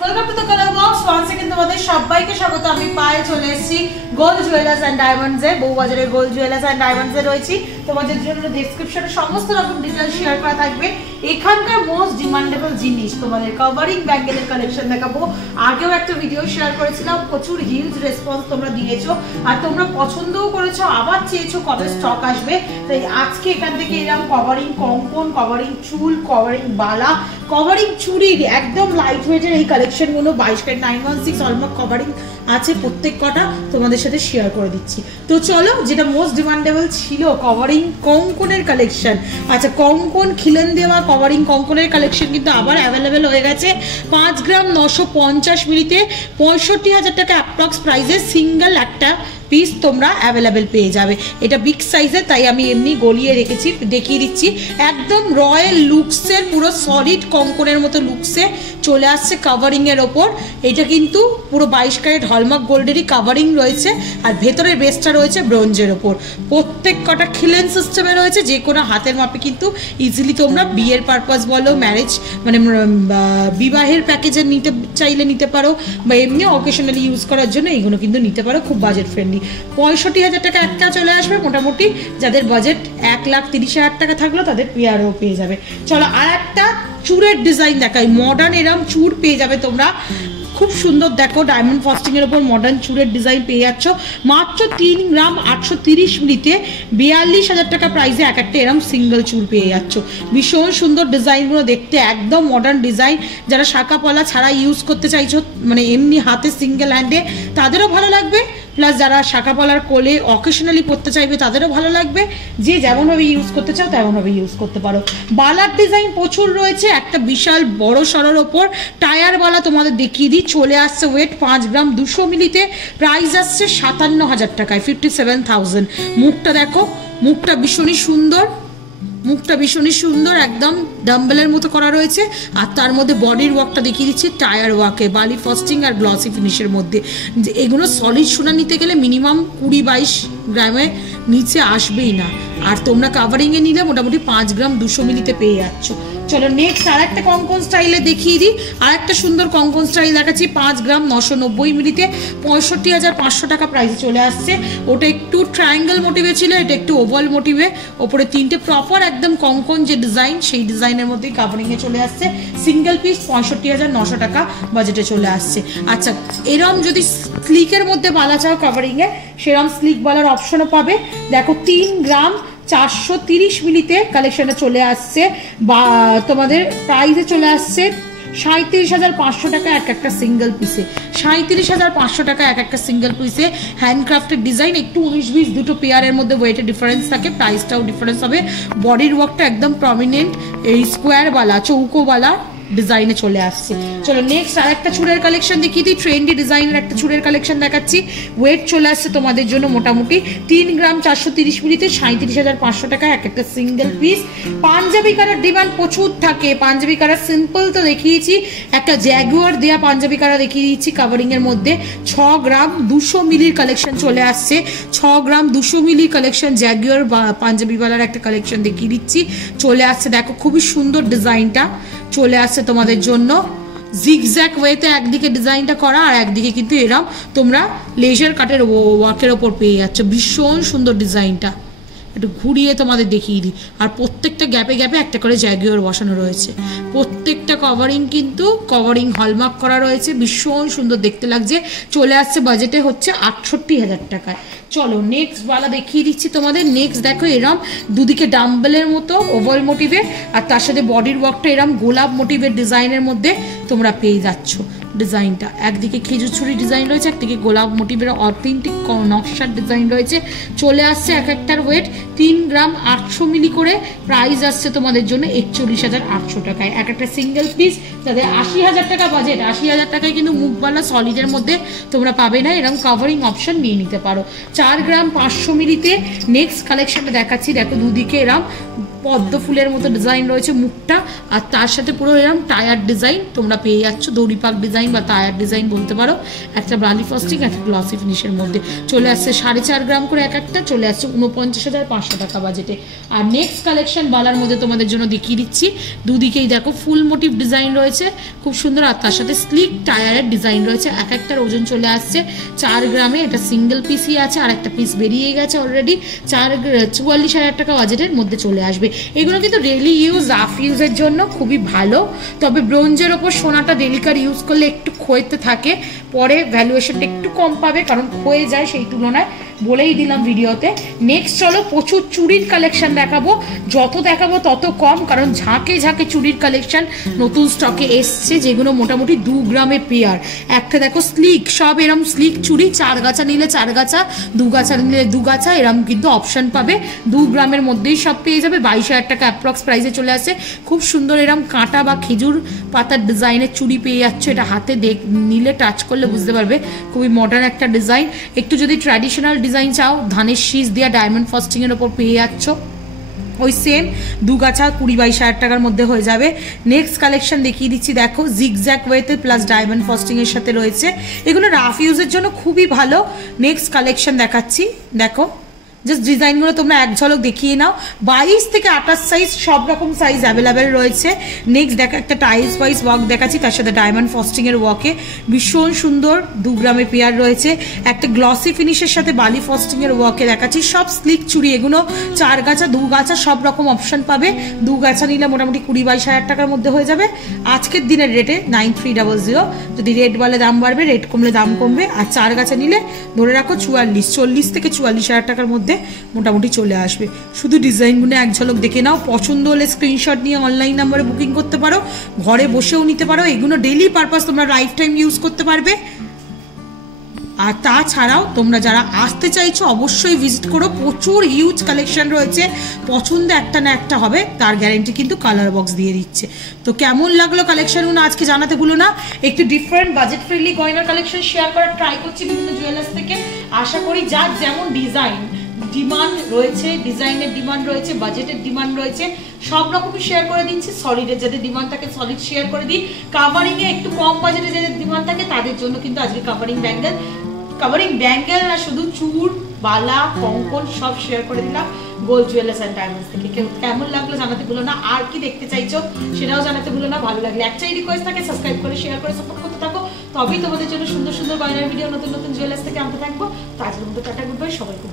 Welcome to the colour box. Once second তোমাদের সবাইকে স্বাগত। আমি পায়ে চলে এসেছি গোল্ড জুয়েলার্স অ্যান্ড ডায়মন্ডসে, বউবাজারের গোল্ড জুয়েলার্স অ্যান্ড ডায়মন্ডসে রয়েছি। তোমাদের জন্য ডেসক্রিপশনে সমস্ত রকম ডিটেলস শেয়ার করা থাকবে। এখানকার মোস্ট ডিমান্ডেবল জিনিস, তোমাদের কভারিং ব্যাঙ্গেলের কালেকশন দেখাবো। আগেও একটা ভিডিও শেয়ার করেছিলাম, প্রচুর হিউজ রেসপন্স তোমরা দিয়েছো আর তোমরা পছন্দও করেছো, আবার চেয়েছো কবে স্টক আসবে। তাই আজকে এখান থেকে এরকম কভারিং কঙ্কন, কভারিং চুল, কভারিং বালা, কভারিং চুড়ির একদম লাইট ওয়েটের এই কালেকশনগুলো 22 ক্যারেট 916 হলমার্ক কভারিং আছে প্রত্যেক কটা তোমাদের সাথে শেয়ার করে দিচ্ছি। তো চলো, যেটা মোস্ট ডিমান্ডেবল ছিল কভারিং কঙ্কনের কালেকশন। আচ্ছা, কঙ্কন খিলেন দেওয়া কভারিং কঙ্কনের কালেকশন কিন্তু আবার অ্যাভেলেবেল হয়ে গেছে। 5 গ্রাম 950 মিলিতে 65,000 টাকা অ্যাপ্রক্স প্রাইসে সিঙ্গেল একটা পিস তোমরা অ্যাভেলেবেল পেয়ে যাবে। এটা বিগ সাইজের, তাই আমি এমনি গলিয়ে রেখেছি, দেখিয়ে দিচ্ছি। একদম রয়্যাল লুকসের পুরো সলিড কঙ্কনের মতো লুকসে চলে আসছে কাভারিংয়ের ওপর। এটা কিন্তু পুরো 22 ক্যারেট হলমার্ক গোল্ডেরই কাভারিং রয়েছে আর ভেতরের বেসটা রয়েছে ব্রোঞ্জের ওপর। প্রত্যেক কটা খিলেন সিস্টেমে রয়েছে, যে কোনো হাতের মাপে কিন্তু ইজিলি তোমরা বিয়ের পারপাস বলো, ম্যারেজ মানে বিবাহের প্যাকেজে নিতে চাইলে নিতে পারো, বা এমনি অকেশনালি ইউজ করার জন্য এইগুলো কিন্তু নিতে পারো, খুব বাজেট ফ্রেন্ডলি। 65,000 টাকা একটা চলে আসবে মোটামুটি। যাদের বাজেট 1,30,000 টাকা থাকলো তাদের পেয়ারও পেয়ে যাবে। চলো আর একটা চুড়ের ডিজাইন দেখাই। মডার্ন এরম চুড় পেয়ে যাবে তোমরা, খুব সুন্দর। দেখো, ডায়মন্ড ফস্টিং এর উপর মডার্ন চুড়ের ডিজাইন পেয়ে যাচ্ছ মাত্র 3 গ্রাম 830 মিলিতে 42,000 টাকা প্রাইসে এক একটা এরম সিঙ্গেল চুড় পেয়ে যাচ্ছ। ভীষণ সুন্দর ডিজাইনগুলো দেখতে, একদম মডার্ন ডিজাইন। যারা শাঁকা পলা ছাড়া ইউজ করতে চাইছো, মানে এমনি হাতে সিঙ্গেল হ্যান্ডে, তাদেরও ভালো লাগবে। প্লাস যারা শাঁকা পলার কোলে অকেশনালি পরতে চাইবে তাদেরও ভালো লাগবে। যে যেমনভাবে ইউজ করতে চাও তেমনভাবে ইউজ করতে পারো। বালার ডিজাইন প্রচুর রয়েছে, একটা বিশাল বড় সরোর ওপর টায়ার বালা তোমাদের দেখিয়ে দিই। চলে আসছে ওয়েট 5 গ্রাম 200 মিলিতে, প্রাইস আসছে 57,000 টাকায়, 57,000। মুখটা দেখো, মুখটা ভীষণই সুন্দর, মুখটা ভীষণই সুন্দর, একদম ডাম্বেলের মতো করা রয়েছে। আর তার মধ্যে বডির ওয়ার্কটা দেখিয়ে দিচ্ছি টায়ার ওয়ার্কে, বালি ফস্টিং আর গ্লসি ফিনিশের মধ্যে। এগুলো সলিড সোনা নিতে গেলে মিনিমাম 20-22 গ্রামের নিচে আসবেই না, আর তোমরা কাভারিংয়ে নিলে মোটামুটি 5 গ্রাম 200 মিলিতে পেয়ে যাচ্ছ। চলো নেক্সট আর একটা কঙ্কন স্টাইলে দেখিয়ে দিই। আর একটা সুন্দর কঙ্কন স্টাইল দেখাচ্ছি 5 গ্রাম 990 মিলিতে 65,500 টাকা প্রাইসে চলে আসছে। ওটা একটু ট্রায়াঙ্গেল মোটিভে ছিল, এটা একটু ওভাল মোটিভে, ওপরে 3টে প্রপার একদম কঙ্কন যে ডিজাইন, সেই ডিজাইনের মধ্যেই কাভারিংয়ে চলে আসছে। সিঙ্গেল পিস 65,900 টাকা বাজেটে চলে আসছে। আচ্ছা, এরম যদি স্লিকের মধ্যে বালা চাও কাভারিংয়ে, সেরম স্লিক বালার অপশনও পাবে। দেখো 3 গ্রাম 430 মিলিতে কালেকশনে চলে আসছে, বা তোমাদের প্রাইসে চলে আসছে 37,500 টাকা এক একটা সিঙ্গেল পিসে। 37,500 টাকা এক একটা সিঙ্গেল পিসে। হ্যান্ডক্রাফটেড ডিজাইন, একটু 19-20 দুটো পেয়ারের মধ্যে ওয়েটের ডিফারেন্স থাকে, প্রাইসটাও ডিফারেন্স হবে। বডির ওয়ার্কটা একদম প্রমিনেন্ট, এই স্কোয়ারওয়ালা চৌকোওয়ালা ডিজাইনে চলে আসছে। চলো নেক্সট আর একটা চুড়ের কালেকশন দেখিয়ে দিই। ট্রেন্ডি ডিজাইনের একটা চুড়ের কালেকশন দেখাচ্ছি। ওয়েট চলে আসছে তোমাদের জন্য মোটামুটি 3 গ্রাম 430 মিলিতে 37,500 টাকা এক একটা single piece. Punjabi colour demand প্রচুর থাকে। পাঞ্জাবি কালার সিম্পল তো দেখিয়েছি, একটা জ্যাগুয়ার দেয়া পাঞ্জাবি কালার দেখিয়ে দিচ্ছি কাভারিংয়ের মধ্যে। 6 গ্রাম 200 মিলির কালেকশন চলে আসছে। 6 গ্রাম 200 মিলি কালেকশন জ্যাগুয়ার পাঞ্জাবিওয়ালার একটা কালেকশন দেখিয়ে দিচ্ছি, চলে আসছে। দেখো খুবই সুন্দর ডিজাইনটা চলে আসছে তোমাদের জন্য। জিগজ্যাক ওয়েতে একদিকে ডিজাইনটা করা, আর একদিকে কিন্তু এরম তোমরা লেজার কাটের ওয়ার্কের ওপর পেয়ে যাচ্ছ। ভীষণ সুন্দর ডিজাইনটা, একটু ঘুরিয়ে তোমাদের দেখিয়ে দিই। আর প্রত্যেকটা গ্যাপে গ্যাপে একটা করে জ্যাগুয়ার বসানো রয়েছে। প্রত্যেকটা কভারিং কিন্তু কভারিং হলমার্ক করা রয়েছে, ভীষণ সুন্দর দেখতে লাগছে। চলে আসছে বাজেটে হচ্ছে 68,000 টাকায়। চলো নেক্সট বালা দেখিয়ে দিচ্ছি তোমাদের। নেক্সট দেখো, এরম দুদিকে ডাম্বেলের মতো ওভাল মোটিভে, আর তার সাথে বডির ওয়ার্কটা এরম গোলাপ মোটিভের ডিজাইনের মধ্যে তোমরা পেয়ে যাচ্ছ। ডিজাইনটা একদিকে খেজুর ছুরি ডিজাইন রয়েছে, একদিকে গোলাপ মোটিভের অথেন্টিক নকশার ডিজাইন রয়েছে। চলে আসছে এক একটার ওয়েট 3 গ্রাম 800 মিলি করে, প্রাইস আসছে তোমাদের জন্য 41,800 টাকায় এক একটা সিঙ্গেল পিস। তাদের 80,000 টাকা বাজেট, 80,000 টাকায় কিন্তু মুখবালা সলিডের মধ্যে তোমরা পাবে না, এরকম কাভারিং অপশন নিয়ে নিতে পারো। 4 গ্রাম 500 মিলিতে নেক্সট কালেকশনটা দেখাচ্ছি। দেখো দুদিকে এরম পদ্ম ফুলের মতো ডিজাইন রয়েছে মুখটা, আর তার সাথে পুরো এরকম টায়ার ডিজাইন তোমরা পেয়ে যাচ্ছ। দড়ি পাক ডিজাইন বা টায়ার ডিজাইন বলতে পারো। একটা বালি ফস্টিং, একটা গ্লসি ফিনিশের মধ্যে চলে আসছে। 4.5 গ্রাম করে এক একটা, চলে আসছে 49,500 500 টাকা বাজেটে। আর নেক্সট কালেকশন বালার মধ্যে তোমাদের জন্য দেখিয়ে দিচ্ছি, দুদিকেই দেখো ফুল মোটিভ ডিজাইন রয়েছে খুব সুন্দর, আর তার সাথে স্লিক টায়ারের ডিজাইন রয়েছে। এক একটার ওজন চলে আসছে 4 গ্রামে, এটা সিঙ্গেল পিসই আছে, আর একটা পিস বেরিয়ে গেছে অলরেডি। 44,000 টাকা বাজেটের মধ্যে চলে আসবে। এগুলো কিন্তু ডেইলি ইউজ, রাফ ইউজের জন্য খুবই ভালো। তবে ব্রোঞ্জের ওপর সোনাটা ডেলিকার ইউজ করলে একটু ক্ষয়তে থাকে, পরে ভ্যালুয়েশনটা একটু কম পাবে কারণ ক্ষয়ে যায় সেই তুলনায়, বলেই দিলাম ভিডিওতে। নেক্সট চলো প্রচুর চুড়ির কালেকশন দেখাবো, যত দেখাবো তত কম, কারণ ঝাঁকে ঝাঁকে চুড়ির কালেকশন নতুন স্টকে এসছে, যেগুলো মোটামুটি 2 গ্রামে পেয়ার। একটা দেখো স্লিক, সব এরম স্লিক চুড়ি, 4 গাছা নিলে 4 গাছা, 2 গাছা নিলে 2 গাছা, এরম কিন্তু অপশন পাবে। 2 গ্রামের মধ্যেই সব পেয়ে যাবে। 22,000 টাকা অ্যাপ্রক্স প্রাইসে চলে আসছে। খুব সুন্দর এরম কাঁটা বা খেজুর পাতার ডিজাইনের চুড়ি পেয়ে যাচ্ছে। এটা হাতে নিলে টাচ করলে বুঝতে পারবে খুবই মডার্ন একটা ডিজাইন। একটু যদি ট্র্যাডিশনাল ডিজাইন চাও, ধানের শীষ দেওয়া ডায়মন্ড ফস্টিং এর ওপর পেয়ে যাচ্ছ, ওই সেম 2 গাছা 20-22,000 টাকার মধ্যে হয়ে যাবে। নেক্সট কালেকশন দেখিয়ে দিচ্ছি, দেখো জিগজ্যাক ওয়েতে প্লাস ডায়মন্ড ফস্টিং এর সাথে রয়েছে। এগুলো রাফ ইউজের জন্য খুবই ভালো। নেক্সট কালেকশন দেখাচ্ছি, দেখো জাস্ট ডিজাইনগুলো তোমরা এক ঝলক দেখিয়ে নাও। 22 থেকে 28 সাইজ, সব রকম সাইজ অ্যাভেলেবেল রয়েছে। নেক্সট দেখো একটা টাইলস ওয়াইজ ওয়ার্ক দেখাচ্ছি, তার সাথে ডায়মন্ড ফস্টিং এর ওয়ার্কে ভীষণ সুন্দর 2 গ্রামে পেয়ার রয়েছে। একটা গ্লসি ফিনিশের সাথে বালি ফস্টিং এর ওয়ার্কে দেখাচ্ছি, সব স্লিক চুড়ি। এগুলো 4 গাছা 2 গাছা সব রকম অপশন পাবে। 2 গাছা নিলে মোটামুটি 20-22,000 টাকার মধ্যে হয়ে যাবে আজকের দিনের রেটে 9300। যদি রেট বাড়লে দাম বাড়বে, রেট কমলে দাম কমবে। আর 4 গাছা নিলে ধরে রাখো 40 থেকে 44,000 টাকার মধ্যে মোটামুটি চলে আসবে। শুধু ডিজাইনগুলো এক ঝলক দেখে নাও, পছন্দ হলে স্ক্রিনশট নিয়ে অনলাইন নাম্বারে বুকিং করতে পারো, ঘরে বসেও নিতে পারো। এগুলো ডেইলি পারপাস তোমরা লাইফ টাইম ইউজ করতে পারবে। আর তাছাড়াও তোমরা যারা আসতে চাইছো অবশ্যই ভিজিট করো, প্রচুর হিউজ কালেকশন রয়েছে। পছন্দ একটা না একটা হবে, তার গ্যারেন্টি কিন্তু কালার বক্স দিয়ে দিচ্ছে। তো কেমন লাগলো কালেকশনগুলো আজকে জানাতে ভুলো না। একটু ডিফারেন্ট বাজেট ফ্রেন্ডলি গয়নার কালেকশন শেয়ার করার ট্রাই করছি বিভিন্ন জুয়েলার্স থেকে। আশা করি যার যেমন ডিজাইন ডিমান্ড রয়েছে, ডিজাইনের ডিমান্ড রয়েছে, বাজেটের ডিমান্ড রয়েছে, সব রকমই শেয়ার করে দিচ্ছি। সলিডের যাদের ডিমান্ড থাকে সলিড শেয়ার করে দিই, কাভারিংয়ে একটু কম বাজেটে যাদের ডিমান্ড থাকে তাদের জন্য কিন্তু আজকে কাভারিং ব্যাঙ্গেল না, শুধু চুর বালা কঙ্কন সব শেয়ার করে দিলাম গোল্ড জুয়েলার্স অ্যান্ড ডায়মন্ডস থেকে। কেমন লাগলো জানাতে ভুলো না, আর কি দেখতে চাইছো সেটাও জানাতে ভুলো না। ভালো লাগলে একটাই রিকোয়েস্ট থাকে, সাবস্ক্রাইব করে শেয়ার করে সাপোর্ট করতে থাকো, তবেই তোমাদের জন্য সুন্দর সুন্দর গয়নার ভিডিও নতুন নতুন জুয়েলার্স থেকে আনতে থাকবো। তো আজকের মতো টাটা, গুড বাই, সবাই খুব